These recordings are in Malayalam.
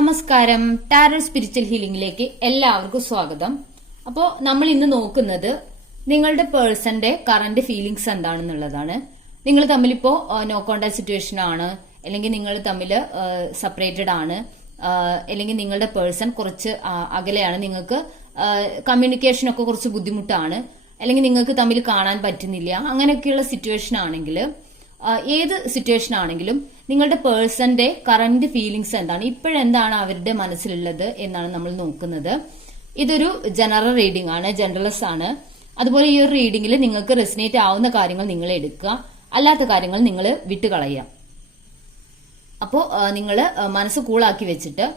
നമസ്കാരം. ടാരോ സ്പിരിച്വൽ ഹീലിംഗിലേക്ക് എല്ലാവർക്കും സ്വാഗതം. അപ്പോൾ നമ്മൾ ഇന്ന് നോക്കുന്നത് നിങ്ങളുടെ പേഴ്സന്റെ കറന്റ് ഫീലിംഗ്സ് എന്താണെന്നുള്ളതാണ്. നിങ്ങൾ തമ്മിലിപ്പോ നോ കോണ്ടാക്ട് സിറ്റുവേഷൻ ആണ്, അല്ലെങ്കിൽ നിങ്ങൾ തമ്മിൽ സെപ്പറേറ്റഡ് ആണ്, അല്ലെങ്കിൽ നിങ്ങളുടെ പേഴ്സൺ കുറച്ച് അകലെയാണ്, നിങ്ങൾക്ക് കമ്മ്യൂണിക്കേഷൻ ഒക്കെ കുറച്ച് ബുദ്ധിമുട്ടാണ്, അല്ലെങ്കിൽ നിങ്ങൾക്ക് തമ്മിൽ കാണാൻ പറ്റുന്നില്ല, അങ്ങനെയൊക്കെയുള്ള സിറ്റുവേഷൻ ആണെങ്കിൽ, ഏത് സിറ്റുവേഷൻ ആണെങ്കിലും നിങ്ങളുടെ പേഴ്സന്റെ കറന്റ് ഫീലിംഗ്സ് എന്താണ്, ഇപ്പോഴെന്താണ് അവരുടെ മനസ്സിലുള്ളത് എന്നാണ് നമ്മൾ നോക്കുന്നത്. ഇതൊരു ജനറൽ റീഡിംഗ് ആണ്, ജനറൽസ് ആണ്. അതുപോലെ ഈ ഒരു റീഡിംഗിൽ നിങ്ങൾക്ക് റെസിനേറ്റ് ആവുന്ന കാര്യങ്ങൾ നിങ്ങൾ എടുക്കുക, അല്ലാത്ത കാര്യങ്ങൾ നിങ്ങൾ വിട്ടുകളയുക. അപ്പോൾ നിങ്ങൾ മനസ്സ് കൂളാക്കി വെച്ചിട്ട്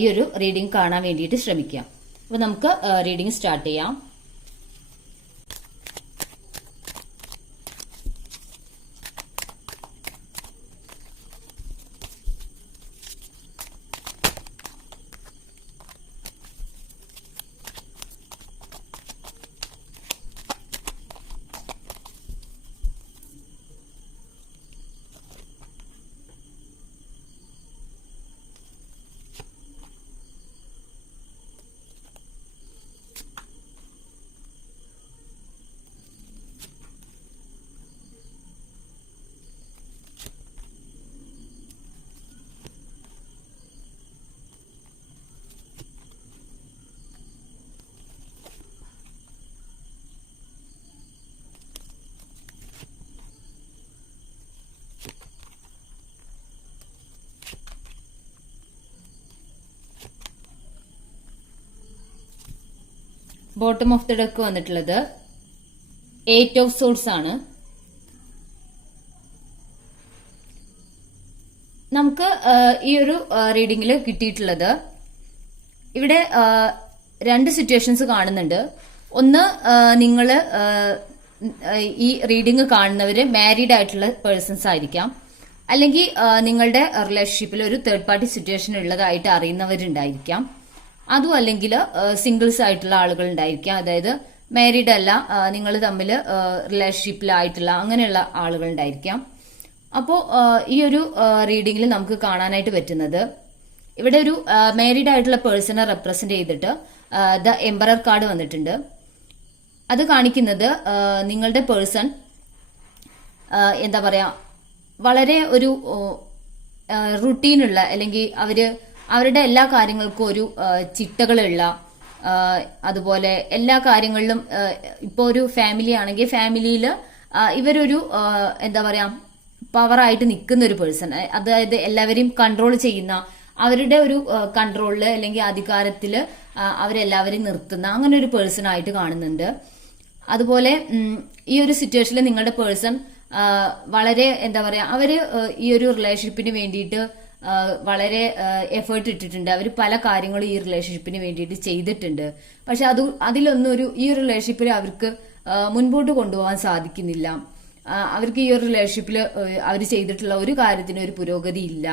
ഈ ഒരു റീഡിംഗ് കാണാൻ വേണ്ടിയിട്ട് ശ്രമിക്കാം. അപ്പൊ നമുക്ക് റീഡിംഗ് സ്റ്റാർട്ട് ചെയ്യാം. ബോട്ടം ഓഫ് ദി ഡെക്ക് വന്നിട്ടുള്ളത് 8 ഓഫ് സോർഡ്സ് ആണ്. നമുക്ക് ഈ ഒരു റീഡിംഗിൽ കിട്ടിയിട്ടുള്ളത് ഇവിടെ രണ്ട് സിറ്റുവേഷൻസ് കാണുന്നുണ്ട്. ഒന്ന്, നിങ്ങള് ഈ റീഡിംഗ് കാണുന്നവര് മാരീഡ് ആയിട്ടുള്ള പേഴ്സൺസ് ആയിരിക്കാം, അല്ലെങ്കിൽ നിങ്ങളുടെ റിലേഷൻഷിപ്പിൽ ഒരു തേർഡ് പാർട്ടി സിറ്റുവേഷൻ ഉള്ളതായിട്ട് അറിയുന്നവരുണ്ടായിരിക്കാം. അതും അല്ലെങ്കിൽ സിംഗിൾസ് ആയിട്ടുള്ള ആളുകൾ ഉണ്ടായിരിക്കാം, അതായത് മാരീഡ് അല്ല, നിങ്ങൾ തമ്മിൽ റിലേഷൻഷിപ്പിലായിട്ടുള്ള അങ്ങനെയുള്ള ആളുകൾ ഉണ്ടായിരിക്കാം. അപ്പോൾ ഈ ഒരു റീഡിംഗിൽ നമുക്ക് കാണാനായിട്ട് പറ്റുന്നത്, ഇവിടെ ഒരു മാരീഡ് ആയിട്ടുള്ള പേഴ്സണെ റെപ്രസെന്റ് ചെയ്തിട്ട് ദ എംപറർ കാർഡ് വന്നിട്ടുണ്ട്. അത് കാണിക്കുന്നത് നിങ്ങളുടെ പേഴ്സൺ എന്താ പറയാ, വളരെ ഒരു റുട്ടീനുള്ള, അല്ലെങ്കിൽ അവരുടെ എല്ലാ കാര്യങ്ങൾക്കും ഒരു ചിട്ടകളുള്ള, അതുപോലെ എല്ലാ കാര്യങ്ങളിലും ഇപ്പോ ഒരു ഫാമിലി ആണെങ്കിൽ ഫാമിലിയിൽ ഇവരൊരു എന്താ പറയാ പവറായിട്ട് നിൽക്കുന്ന ഒരു പേഴ്സൺ, അതായത് എല്ലാവരെയും കൺട്രോൾ ചെയ്യുന്ന, അവരുടെ ഒരു കൺട്രോളില് അല്ലെങ്കിൽ അധികാരത്തില് അവരെല്ലാവരെയും നിർത്തുന്ന അങ്ങനെ ഒരു പേഴ്സൺ ആയിട്ട് കാണുന്നുണ്ട്. അതുപോലെ ഈ ഒരു സിറ്റുവേഷനിൽ നിങ്ങളുടെ പേഴ്സൺ വളരെ എന്താ പറയാ, അവര് ഈ ഒരു റിലേഷൻഷിപ്പിന് വേണ്ടിയിട്ട് വളരെ എഫേർട്ട് ഇട്ടിട്ടുണ്ട്. അവർ പല കാര്യങ്ങളും ഈ റിലേഷൻഷിപ്പിന് വേണ്ടിയിട്ട് ചെയ്തിട്ടുണ്ട്. പക്ഷെ അതിലൊന്നും ഈ ഒരു റിലേഷൻഷിപ്പിൽ അവർക്ക് മുൻപോട്ട് കൊണ്ടുപോകാൻ സാധിക്കുന്നില്ല. അവർക്ക് ഈ ഒരു റിലേഷൻഷിപ്പിൽ അവർ ചെയ്തിട്ടുള്ള ഒരു കാര്യത്തിന് ഒരു പുരോഗതി ഇല്ല.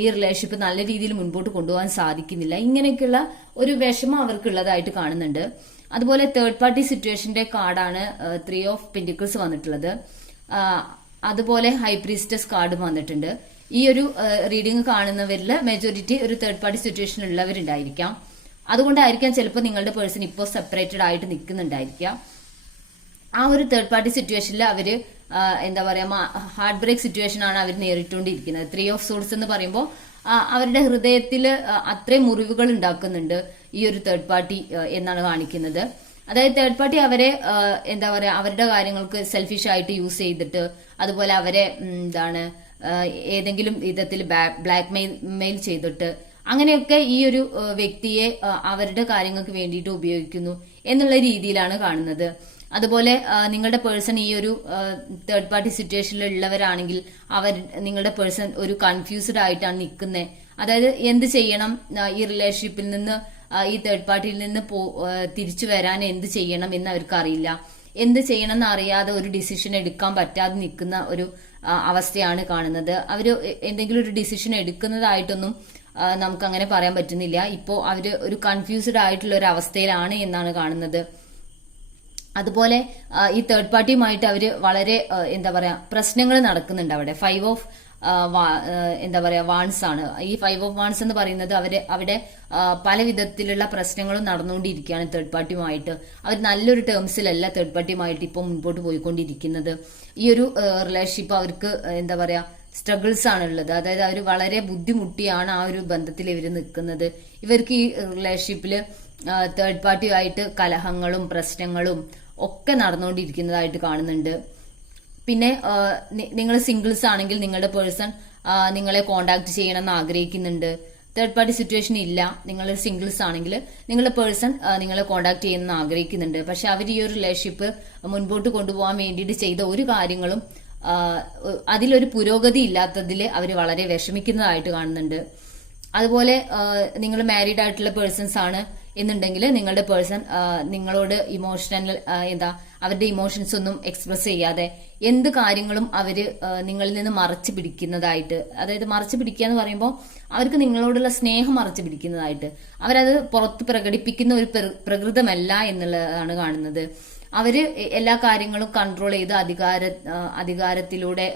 ഈ റിലേഷൻഷിപ്പ് നല്ല രീതിയിൽ മുൻപോട്ട് കൊണ്ടുപോകാൻ സാധിക്കുന്നില്ല. ഇങ്ങനെയൊക്കെയുള്ള ഒരു വിഷമം അവർക്കുള്ളതായിട്ട് കാണുന്നുണ്ട്. അതുപോലെ തേർഡ് പാർട്ടി സിറ്റുവേഷന്റെ കാർഡാണ് 3 ഓഫ് പെന്റിക്കിൾസ് വന്നിട്ടുള്ളത്. അതുപോലെ ഹൈ പ്രീസ്റ്റസ് കാർഡും വന്നിട്ടുണ്ട്. ഈ ഒരു റീഡിംഗ് കാണുന്നവരിൽ മെജോറിറ്റി ഒരു തേർഡ് പാർട്ടി സിറ്റുവേഷൻ ഉള്ളവരുണ്ടായിരിക്കാം. അതുകൊണ്ടായിരിക്കാം ചിലപ്പോൾ നിങ്ങളുടെ പേഴ്സൺ ഇപ്പോൾ സെപ്പറേറ്റഡ് ആയിട്ട് നിൽക്കുന്നുണ്ടായിരിക്കാം. ആ ഒരു തേർഡ് പാർട്ടി സിറ്റുവേഷനിൽ അവര് എന്താ പറയാ, ഹാർട്ട് ബ്രേക്ക് സിറ്റുവേഷൻ ആണ് അവർ നേരിട്ടുകൊണ്ടിരിക്കുന്നത്. 3 ഓഫ് സോർഡ്സ് എന്ന് പറയുമ്പോൾ അവരുടെ ഹൃദയത്തിൽ അത്രയും മുറിവുകൾ ഉണ്ടാക്കുന്നുണ്ട് ഈ ഒരു തേർഡ് പാർട്ടി എന്നാണ് കാണിക്കുന്നത്. അതായത് തേർഡ് പാർട്ടി അവരെ എന്താ പറയാ, അവരുടെ കാര്യങ്ങൾക്ക് സെൽഫിഷ് ആയിട്ട് യൂസ് ചെയ്തിട്ട്, അതുപോലെ അവരെ ഏതെങ്കിലും വിധത്തിൽ ബ്ലാക്ക് മെയിൽ ചെയ്തിട്ട്, അങ്ങനെയൊക്കെ ഈ ഒരു വ്യക്തിയെ അവരുടെ കാര്യങ്ങൾക്ക് വേണ്ടിയിട്ട് ഉപയോഗിക്കുന്നു എന്നുള്ള രീതിയിലാണ് കാണുന്നത്. അതുപോലെ നിങ്ങളുടെ പേഴ്സൺ ഈ ഒരു തേർഡ് പാർട്ടി സിറ്റുവേഷനിൽ ഉള്ളവരാണെങ്കിൽ നിങ്ങളുടെ പേഴ്സൺ ഒരു കൺഫ്യൂസ്ഡ് ആയിട്ടാണ് നിൽക്കുന്നത്. അതായത് എന്ത് ചെയ്യണം, ഈ റിലേഷൻഷിപ്പിൽ നിന്ന് ഈ തേർഡ് പാർട്ടിയിൽ നിന്ന് തിരിച്ചു വരാൻ എന്ത് ചെയ്യണം എന്ന് അവർക്ക് അറിയില്ല. എന്ത് ചെയ്യണം എന്ന് അറിയാതെ ഒരു ഡിസിഷൻ എടുക്കാൻ പറ്റാതെ നിൽക്കുന്ന ഒരു അവസ്ഥയാണ് കാണുന്നത്. അവര് എന്തെങ്കിലും ഒരു ഡിസിഷൻ എടുക്കുന്നതായിട്ടൊന്നും നമുക്ക് അങ്ങനെ പറയാൻ പറ്റുന്നില്ല. ഇപ്പോ അവര് ഒരു കൺഫ്യൂസ്ഡ് ആയിട്ടുള്ള ഒരു അവസ്ഥയിലാണ് എന്നാണ് കാണുന്നത്. അതുപോലെ ഈ തേർഡ് പാർട്ടിയുമായിട്ട് അവര് വളരെ എന്താ പറയാ പ്രശ്നങ്ങൾ നടക്കുന്നുണ്ട് അവിടെ. 5 ഓഫ് എന്താ പറയാ വാൺസ് ആണ്. ഈ 5 ഓഫ് വാൺസ് എന്ന് പറയുന്നത് അവിടെ പല വിധത്തിലുള്ള പ്രശ്നങ്ങളും നടന്നുകൊണ്ടിരിക്കുകയാണ് തേർഡ് പാർട്ടിയുമായിട്ട്. അവർ നല്ലൊരു ടേംസിലല്ല തേർഡ് പാർട്ടിയുമായിട്ട് ഇപ്പോൾ മുൻപോട്ട് പോയിക്കൊണ്ടിരിക്കുന്നത്. ഈ ഒരു റിലേഷൻഷിപ്പ് അവർക്ക് എന്താ പറയാ സ്ട്രഗിൾസ് ആണുള്ളത്. അതായത് അവർ വളരെ ബുദ്ധിമുട്ടിയാണ് ആ ഒരു ബന്ധത്തിൽ ഇവർ നിൽക്കുന്നത്. ഇവർക്ക് ഈ റിലേഷൻഷിപ്പില് തേർഡ് പാർട്ടിയുമായിട്ട് കലഹങ്ങളും പ്രശ്നങ്ങളും ഒക്കെ നടന്നുകൊണ്ടിരിക്കുന്നതായിട്ട് കാണുന്നുണ്ട്. പിന്നെ നിങ്ങൾ സിംഗിൾസ് ആണെങ്കിൽ നിങ്ങളുടെ പേഴ്സൺ നിങ്ങളെ കോണ്ടാക്ട് ചെയ്യണമെന്ന് ആഗ്രഹിക്കുന്നുണ്ട്. തേർഡ് പാർട്ടി സിറ്റുവേഷൻ ഇല്ല, നിങ്ങൾ സിംഗിൾസ് ആണെങ്കിൽ നിങ്ങളുടെ പേഴ്സൺ നിങ്ങളെ കോണ്ടാക്ട് ചെയ്യണമെന്ന് ആഗ്രഹിക്കുന്നുണ്ട്. പക്ഷെ അവർ ഈ ഒരു റിലേഷൻഷിപ്പ് മുൻപോട്ട് കൊണ്ടുപോകാൻ വേണ്ടിയിട്ട് ചെയ്ത ഒരു കാര്യങ്ങളും അതിലൊരു പുരോഗതി ഇല്ലാത്തതിൽ അവർ വളരെ വിഷമിക്കുന്നതായിട്ട് കാണുന്നുണ്ട്. അതുപോലെ നിങ്ങൾ മാരീഡ് ആയിട്ടുള്ള പേഴ്സൺസ് ആണ് എന്നുണ്ടെങ്കിൽ നിങ്ങളുടെ പേഴ്സൺ നിങ്ങളോട് ഇമോഷണൽ അവരുടെ ഇമോഷൻസ് ഒന്നും എക്സ്പ്രസ് ചെയ്യാതെ എന്ത് കാര്യങ്ങളും അവര് നിങ്ങളിൽ നിന്ന് മറച്ചു പിടിക്കുന്നതായിട്ട്, അതായത് മറച്ചു പിടിക്കുക എന്ന് പറയുമ്പോൾ അവർക്ക് നിങ്ങളോടുള്ള സ്നേഹം മറച്ചു പിടിക്കുന്നതായിട്ട്, അവരത് പുറത്ത് പ്രകടിപ്പിക്കുന്ന ഒരു പ്രകൃതമല്ല എന്നുള്ളതാണ് കാണുന്നത്. അവര് എല്ലാ കാര്യങ്ങളും കൺട്രോൾ ചെയ്ത് അധികാരത്തിലൂടെ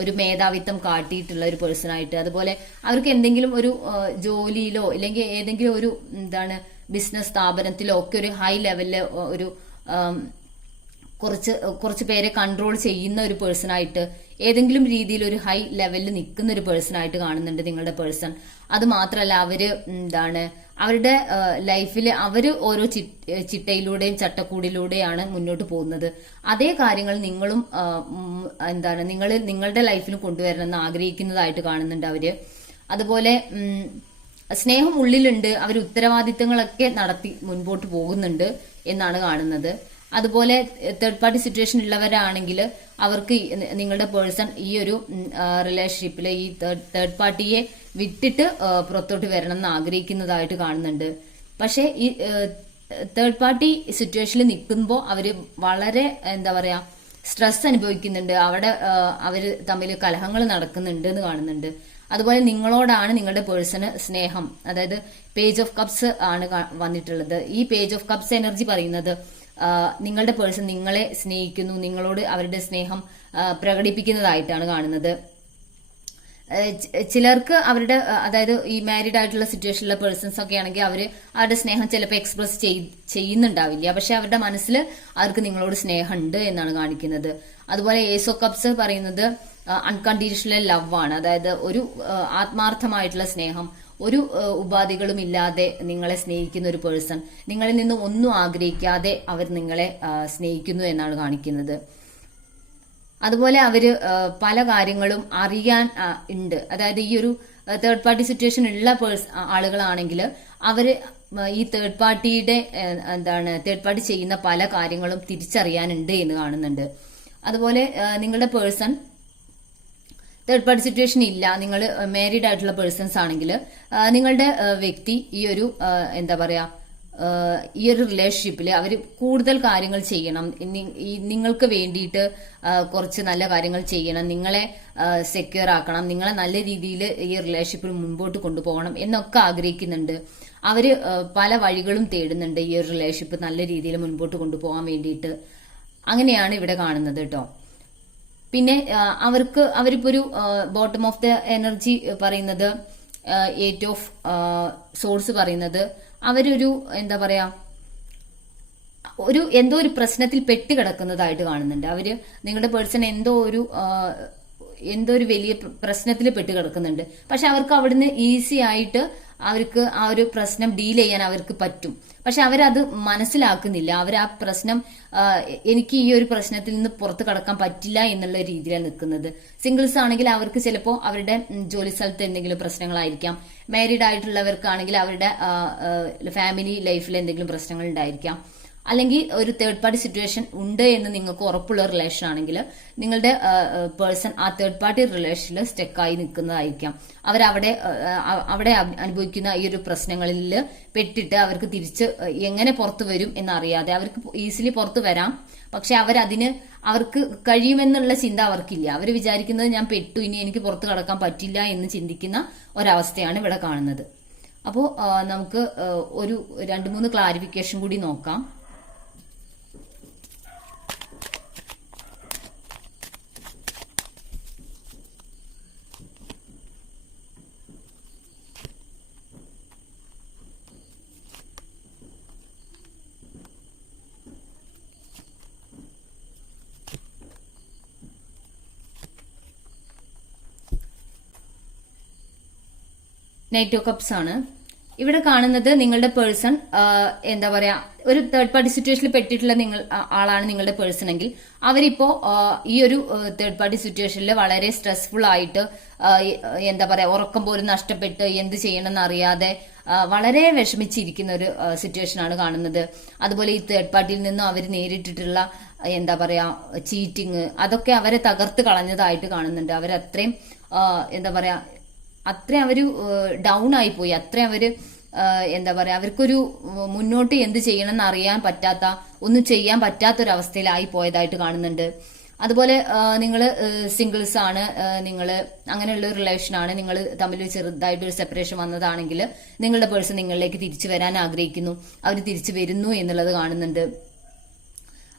ഒരു മേധാവിത്വം കാട്ടിയിട്ടുള്ള ഒരു പേഴ്സൺ ആയിട്ട്, അതുപോലെ അവർക്ക് എന്തെങ്കിലും ഒരു ജോലിയിലോ അല്ലെങ്കിൽ ഏതെങ്കിലും ഒരു ബിസിനസ് സ്ഥാപനത്തിലോ ഒക്കെ ഒരു ഹൈ ലെവലില് ഒരു കുറച്ച് പേരെ കൺട്രോൾ ചെയ്യുന്ന ഒരു പേഴ്സൺ ആയിട്ട്, ഏതെങ്കിലും രീതിയിൽ ഒരു ഹൈ ലെവലിൽ നിൽക്കുന്ന ഒരു പേഴ്സൺ ആയിട്ട് കാണുന്നുണ്ട് നിങ്ങളുടെ പേഴ്സൺ. അത് മാത്രമല്ല അവര് അവരുടെ ലൈഫിൽ അവര് ഓരോ ചിട്ടയിലൂടെയും ചട്ടക്കൂടിലൂടെയാണ് മുന്നോട്ട് പോകുന്നത്. അതേ കാര്യങ്ങൾ നിങ്ങളും നിങ്ങളുടെ ലൈഫിൽ കൊണ്ടുവരണമെന്ന് ആഗ്രഹിക്കുന്നതായിട്ട് കാണുന്നുണ്ട് അവര്. അതുപോലെ സ്നേഹം ഉള്ളിലുണ്ട്, അവർ ഉത്തരവാദിത്തങ്ങളൊക്കെ നടത്തി മുൻപോട്ട് പോകുന്നുണ്ട് എന്നാണ് കാണുന്നത്. അതുപോലെ തേർഡ് പാർട്ടി സിറ്റുവേഷൻ ഉള്ളവരാണെങ്കിൽ അവർക്ക് നിങ്ങളുടെ പേഴ്സൺ ഈ ഒരു റിലേഷൻഷിപ്പിൽ ഈ തേർഡ് പാർട്ടിയെ വിട്ടിട്ട് പുറത്തോട്ട് വരണം എന്ന് ആഗ്രഹിക്കുന്നതായിട്ട് കാണുന്നുണ്ട്. പക്ഷെ ഈ തേർഡ് പാർട്ടി സിറ്റുവേഷനിൽ നിൽക്കുമ്പോൾ അവര് വളരെ സ്ട്രെസ് അനുഭവിക്കുന്നുണ്ട്. അവിടെ അവര് തമ്മിൽ കലഹങ്ങൾ നടക്കുന്നുണ്ട് എന്ന് കാണുന്നുണ്ട്. അതുപോലെ നിങ്ങളോടാണ് നിങ്ങളുടെ പേഴ്സണ് സ്നേഹം, അതായത് പേജ് ഓഫ് കപ്സ് ആണ് വന്നിട്ടുള്ളത്. ഈ പേജ് ഓഫ് കപ്സ് എനർജി പറയുന്നത് നിങ്ങളുടെ പേഴ്സൺ നിങ്ങളെ സ്നേഹിക്കുന്നു, നിങ്ങളോട് അവരുടെ സ്നേഹം പ്രകടിപ്പിക്കുന്നതായിട്ടാണ് കാണുന്നത്. ചിലർക്ക് അവരുടെ അതായത് ഈ മാരീഡ് ആയിട്ടുള്ള സിറ്റുവേഷനിലുള്ള പേഴ്സൺസ് ഒക്കെ ആണെങ്കിൽ അവരുടെ സ്നേഹം ചിലപ്പോൾ എക്സ്പ്രസ് ചെയ്യുന്നുണ്ടാവില്ല, പക്ഷെ അവരുടെ മനസ്സിൽ അവർക്ക് നിങ്ങളോട് സ്നേഹമുണ്ട് എന്നാണ് കാണിക്കുന്നത്. അതുപോലെ ഏസ് ഓഫ് കപ്സ് പറയുന്നത് അൺകണ്ടീഷണൽ ലവ് ആണ്, അതായത് ഒരു ആത്മാർത്ഥമായിട്ടുള്ള സ്നേഹം, ഒരു ഉപാധികളും ഇല്ലാതെ നിങ്ങളെ സ്നേഹിക്കുന്ന ഒരു പേഴ്സൺ, നിങ്ങളിൽ നിന്ന് ഒന്നും ആഗ്രഹിക്കാതെ അവർ നിങ്ങളെ സ്നേഹിക്കുന്നു എന്നാണ് കാണിക്കുന്നത്. അതുപോലെ അവര് പല കാര്യങ്ങളും അറിയാൻ ഉണ്ട്, അതായത് ഈ ഒരു തേർഡ് പാർട്ടി സിറ്റുവേഷൻ ഉള്ള ആളുകളാണെങ്കിൽ അവര് ഈ തേർഡ് പാർട്ടിയുടെ തേർഡ് പാർട്ടി ചെയ്യുന്ന പല കാര്യങ്ങളും തിരിച്ചറിയാനുണ്ട് എന്ന് കാണുന്നുണ്ട്. അതുപോലെ നിങ്ങളുടെ പേഴ്സൺ തേർഡ് പാർട്ടി സിറ്റുവേഷൻ ഇല്ല, നിങ്ങൾ മാരീഡ് ആയിട്ടുള്ള പേഴ്സൺസ് ആണെങ്കിൽ നിങ്ങളുടെ വ്യക്തി ഈ ഒരു ഈ ഒരു റിലേഷൻഷിപ്പിൽ അവർ കൂടുതൽ കാര്യങ്ങൾ ചെയ്യണം, നിങ്ങൾക്ക് വേണ്ടിയിട്ട് കുറച്ച് നല്ല കാര്യങ്ങൾ ചെയ്യണം, നിങ്ങളെ സെക്യൂർ ആക്കണം, നിങ്ങളെ നല്ല രീതിയിൽ ഈ റിലേഷൻഷിപ്പിൽ മുൻപോട്ട് കൊണ്ടുപോകണം എന്നൊക്കെ ആഗ്രഹിക്കുന്നുണ്ട്. അവര് പല വഴികളും തേടുന്നുണ്ട് ഈ ഒരു റിലേഷൻഷിപ്പ് നല്ല രീതിയിൽ മുൻപോട്ട് കൊണ്ടുപോകാൻ വേണ്ടിയിട്ട്. അങ്ങനെയാണ് ഇവിടെ കാണുന്നത് കേട്ടോ. പിന്നെ അവരിപ്പോ ഒരു ബോട്ടം ഓഫ് ദ എനർജി പറയുന്നത് 8 ഓഫ് സോഴ്സ് പറയുന്നത് അവരൊരു എന്തോ ഒരു പ്രശ്നത്തിൽ പെട്ട് കിടക്കുന്നതായിട്ട് കാണുന്നുണ്ട്. അവര് നിങ്ങളുടെ പേഴ്സൺ എന്തോ ഒരു വലിയ പ്രശ്നത്തിൽ പെട്ട് കിടക്കുന്നുണ്ട്. പക്ഷെ അവർക്ക് അവിടുന്ന് ഈസി ആയിട്ട് അവർക്ക് ആ ഒരു പ്രശ്നം ഡീൽ ചെയ്യാൻ അവർക്ക് പറ്റും. പക്ഷെ അവരത് മനസ്സിലാക്കുന്നില്ല. അവർ ആ പ്രശ്നം എനിക്ക് ഈ ഒരു പ്രശ്നത്തിൽ നിന്ന് പുറത്ത് കടക്കാൻ പറ്റില്ല എന്നുള്ള രീതിയിലാണ് നിൽക്കുന്നത്. സിംഗിൾസ് ആണെങ്കിൽ അവർക്ക് ചിലപ്പോൾ അവരുടെ ജോലി സ്ഥലത്ത് എന്തെങ്കിലും പ്രശ്നങ്ങളായിരിക്കാം. മാരീഡ് ആയിട്ടുള്ളവർക്കാണെങ്കിൽ അവരുടെ ഫാമിലി ലൈഫിൽ എന്തെങ്കിലും പ്രശ്നങ്ങൾ ഉണ്ടായിരിക്കാം. അല്ലെങ്കിൽ ഒരു തേർഡ് പാർട്ടി സിറ്റുവേഷൻ ഉണ്ട് എന്ന് നിങ്ങൾക്ക് ഉറപ്പുള്ള റിലേഷൻ ആണെങ്കിൽ നിങ്ങളുടെ പേഴ്സൺ ആ തേർഡ് പാർട്ടി റിലേഷനിൽ സ്റ്റെക്കായി നിൽക്കുന്നതായിരിക്കാം. അവിടെ അനുഭവിക്കുന്ന ഈ ഒരു പ്രശ്നങ്ങളിൽ പെട്ടിട്ട് അവർക്ക് തിരിച്ച് എങ്ങനെ പുറത്തു വരും എന്നറിയാതെ അവർക്ക് ഈസിലി പുറത്തു വരാം. പക്ഷെ അവർക്ക് കഴിയുമെന്നുള്ള ചിന്ത അവർക്കില്ല. അവർ വിചാരിക്കുന്നത് ഞാൻ പെട്ടു, ഇനി എനിക്ക് പുറത്തു കടക്കാൻ പറ്റില്ല എന്ന് ചിന്തിക്കുന്ന ഒരവസ്ഥയാണ് ഇവിടെ കാണുന്നത്. അപ്പോൾ നമുക്ക് ഒരു 2-3 ക്ലാരിഫിക്കേഷൻ കൂടി നോക്കാം. നൈറ്റ് ഓഫ് കപ്സ് ആണ്. ഇവിടെ കാണുന്നത് നിങ്ങളുടെ പേഴ്സൺ എന്താ പറയാ ഒരു തേർഡ് പാർട്ടി സിറ്റുവേഷനിൽ പെട്ടിട്ടുള്ള ആളാണ് നിങ്ങളുടെ പേഴ്സൺ എങ്കിൽ അവരിപ്പോ ഈ ഒരു തേർഡ് പാർട്ടി സിറ്റുവേഷനിൽ വളരെ സ്ട്രെസ്ഫുൾ ആയിട്ട് എന്താ പറയാ ഉറക്കം പോലും നഷ്ടപ്പെട്ട് എന്ത് ചെയ്യണമെന്ന് അറിയാതെ വളരെ വിഷമിച്ചിരിക്കുന്ന ഒരു സിറ്റുവേഷൻ ആണ് കാണുന്നത്. അതുപോലെ ഈ തേർഡ് പാർട്ടിയിൽ നിന്നും അവർ നേരിട്ടിട്ടുള്ള എന്താ പറയാ ചീറ്റിങ് അതൊക്കെ അവരെ തകർത്ത് കളഞ്ഞതായിട്ട് കാണുന്നുണ്ട്. അവരത്രയും എന്താ പറയാ അത്രയും അവര് ഡൗൺ ആയി പോയി. അത്രയും അവര് എന്താ പറയാ അവർക്കൊരു മുന്നോട്ട് എന്ത് ചെയ്യണം എന്ന് അറിയാൻ പറ്റാത്ത ഒന്നും ചെയ്യാൻ പറ്റാത്തൊരവസ്ഥയിലായി പോയതായിട്ട് കാണുന്നുണ്ട്. അതുപോലെ നിങ്ങൾ സിംഗിൾസ് ആണ്, നിങ്ങൾ അങ്ങനെയുള്ള ഒരു റിലേഷൻ ആണ്, നിങ്ങൾ തമ്മിൽ ചെറുതായിട്ടൊരു സെപ്പറേഷൻ വന്നതാണെങ്കിൽ നിങ്ങളുടെ പേഴ്സൺ നിങ്ങളിലേക്ക് തിരിച്ചു വരാൻ ആഗ്രഹിക്കുന്നു, അവർ തിരിച്ചു വരുന്നു എന്നുള്ളത് കാണുന്നുണ്ട്.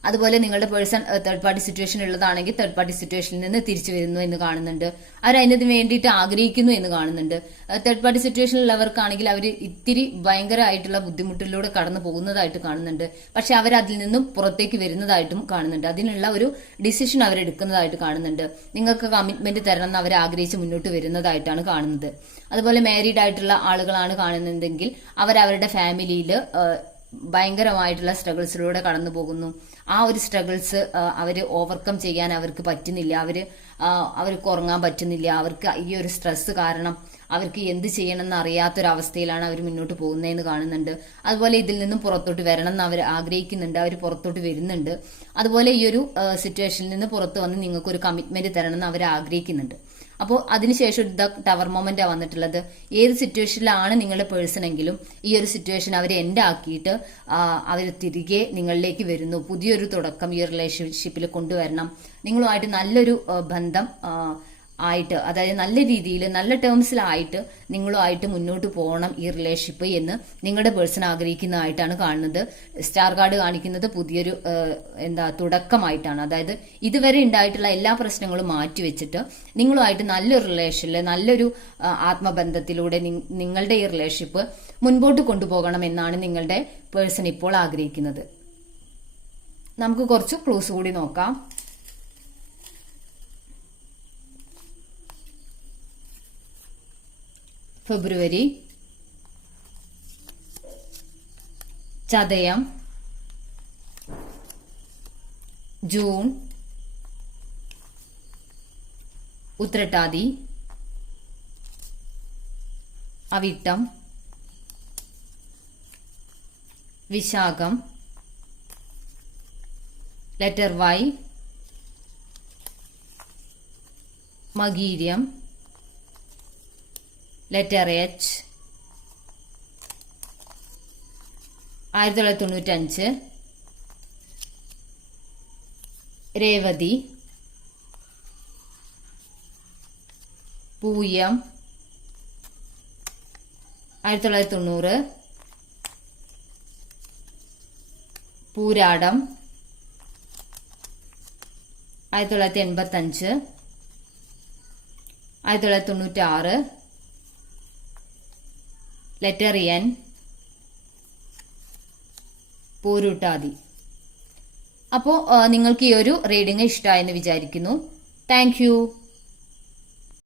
അതുപോലെ നിങ്ങളുടെ പേഴ്സൺ തേർഡ് പാർട്ടി സിറ്റുവേഷൻ ഉള്ളതാണെങ്കിൽ തേർഡ് പാർട്ടി സിറ്റുവേഷനിൽ നിന്ന് തിരിച്ചു വരുന്നു എന്ന് കാണുന്നുണ്ട്. അവർ അതിനു വേണ്ടിയിട്ട് ആഗ്രഹിക്കുന്നു എന്ന് കാണുന്നുണ്ട്. തേർഡ് പാർട്ടി സിറ്റുവേഷനിലുള്ളവർക്കാണെങ്കിൽ അവർ ഇത്തിരി ഭയങ്കരമായിട്ടുള്ള ബുദ്ധിമുട്ടിലൂടെ കടന്നു പോകുന്നതായിട്ട് കാണുന്നുണ്ട്. പക്ഷെ അവർ അതിൽ നിന്നും പുറത്തേക്ക് വരുന്നതായിട്ടും കാണുന്നുണ്ട്. അതിനുള്ള ഒരു ഡിസിഷൻ അവരെടുക്കുന്നതായിട്ട് കാണുന്നുണ്ട്. നിങ്ങൾക്ക് കമ്മിറ്റ്മെന്റ് തരണം എന്ന് അവർ ആഗ്രഹിച്ച് മുന്നോട്ട് വരുന്നതായിട്ടാണ് കാണുന്നത്. അതുപോലെ മാരീഡ് ആയിട്ടുള്ള ആളുകളാണ് കാണുന്നതെങ്കിൽ അവരവരുടെ ഫാമിലിയിൽ ഭയങ്കരമായിട്ടുള്ള സ്ട്രഗിൾസിലൂടെ കടന്നു പോകുന്നു. ആ ഒരു സ്ട്രഗിൾസ് അവര് ഓവർകം ചെയ്യാൻ അവർക്ക് പറ്റുന്നില്ല. അവർക്ക് ഉറങ്ങാൻ പറ്റുന്നില്ല. അവർക്ക് ഈ ഒരു സ്ട്രെസ് കാരണം അവർക്ക് എന്ത് ചെയ്യണമെന്ന് അറിയാത്തൊരവസ്ഥയിലാണ് അവർ മുന്നോട്ട് പോകുന്നതെന്ന് കാണുന്നുണ്ട്. അതുപോലെ ഇതിൽ നിന്നും പുറത്തോട്ട് വരണം എന്ന് അവർ ആഗ്രഹിക്കുന്നുണ്ട്. അവർ പുറത്തോട്ട് വരുന്നുണ്ട്. അതുപോലെ ഈ ഒരു സിറ്റുവേഷനിൽ നിന്ന് പുറത്ത് വന്ന് നിങ്ങൾക്ക് ഒരു കമ്മിറ്റ്മെന്റ് തരണം എന്ന് അവർ ആഗ്രഹിക്കുന്നുണ്ട്. അപ്പോൾ അതിനുശേഷം ദ ടവർ മൊമെന്റാ വന്നിട്ടുള്ളത്. ഏത് സിറ്റുവേഷനിലാണ് നിങ്ങളുടെ പേഴ്സൺ എങ്കിലും ഈ ഒരു സിറ്റുവേഷൻ അവർ എൻഡ് ആക്കിയിട്ട് അവർ തിരികെ നിങ്ങളിലേക്ക് വരുന്നു. പുതിയൊരു തുടക്കം ഈ റിലേഷൻഷിപ്പിൽ കൊണ്ടുവരണം. നിങ്ങളുമായിട്ട് നല്ലൊരു ബന്ധം ആയിട്ട്, അതായത് നല്ല രീതിയിൽ നല്ല ടേംസിലായിട്ട് നിങ്ങളുമായിട്ട് മുന്നോട്ട് പോകണം ഈ റിലേഷൻഷിപ്പ് എന്ന് നിങ്ങളുടെ പേഴ്സൺ ആഗ്രഹിക്കുന്നതായിട്ടാണ് കാണുന്നത്. സ്റ്റാർ കാർഡ് കാണിക്കുന്നത് പുതിയൊരു തുടക്കമായിട്ടാണ്. അതായത് ഇതുവരെ ഉണ്ടായിട്ടുള്ള എല്ലാ പ്രശ്നങ്ങളും മാറ്റിവെച്ചിട്ട് നിങ്ങളുമായിട്ട് നല്ലൊരു റിലേഷനിൽ നല്ലൊരു ആത്മബന്ധത്തിലൂടെ നിങ്ങളുടെ ഈ റിലേഷൻഷിപ്പ് മുൻപോട്ട് കൊണ്ടുപോകണം എന്നാണ് നിങ്ങളുടെ പേഴ്സൺ ഇപ്പോൾ ആഗ്രഹിക്കുന്നത്. നമുക്ക് കുറച്ച് ക്ലൂസ് കൂടി നോക്കാം. ഫെബ്രുവരി, ചതയം, ജൂൺ, ഉത്രട്ടാതി, അവിട്ടം, വിശാഖം, ലെറ്റർ വൈ, മകീര്യം, ലെറ്റർ എച്ച്, 1995, രേവതി, പൂയം, 1990, പൂരാടം, 1985, 1996, ലെറ്റർ എൻ, പൂരുട്ടാതി. അപ്പോൾ നിങ്ങൾക്ക് ഈ ഒരു റീഡിംഗ് ഇഷ്ടമായെന്ന് വിചാരിക്കുന്നു. Thank you.